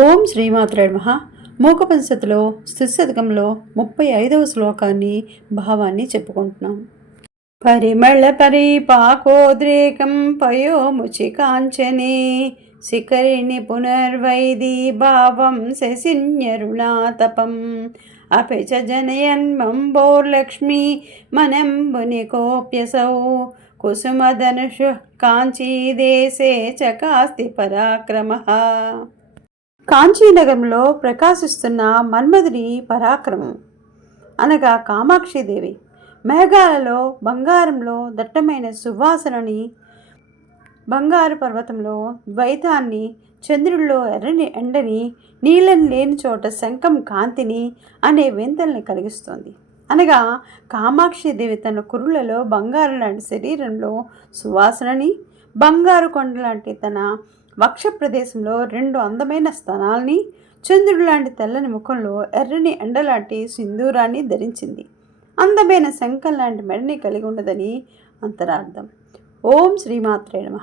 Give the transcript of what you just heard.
ఓం శ్రీమాత్రే నమ. మూకపంచతిలో స్థుశతకంలో ముప్పై ఐదవ శ్లోకాన్ని భావాన్ని చెప్పుకుంటున్నాం. పరిమళ పరిపాకోద్రేకం పయోముచి కాంచనే శిఖరిణి పునర్వైది భావం శశిన్యరుణాతపం. అపి చ జనయన్మంబోర్లక్ష్మీ మనంబుని కోప్యసౌ. కుసుమధనుషు కాంచీదేశే చ కాస్తి పరాక్రమ. కాంచీనగరంలో ప్రకాశిస్తున్న మన్మధుని పరాక్రమం. అనగా కామాక్షిదేవి మేఘాలలో బంగారంలో దట్టమైన సువాసనని బంగారు పర్వతంలో ద్వైతాన్ని చంద్రుల్లో ఎర్రని ఎండని నీళ్ళని లేని చోట శంఖం కాంతిని అనే వింతల్ని కలిగిస్తోంది. అనగా కామాక్షి దేవి తన కురులలో బంగారు లాంటి శరీరంలో సువాసనని బంగారు కొండ లాంటి తన వక్ష ప్రదేశంలో రెండు అందమైన స్థానాల్ని చంద్రుడు లాంటి తెల్లని ముఖంలో ఎర్రని ఎండలాంటి సింధూరాన్ని ధరించింది. అందమైన శంఖం లాంటి మెడని కలిగి ఉండదని అంతరార్థం. ఓం శ్రీమాత్రే నమ.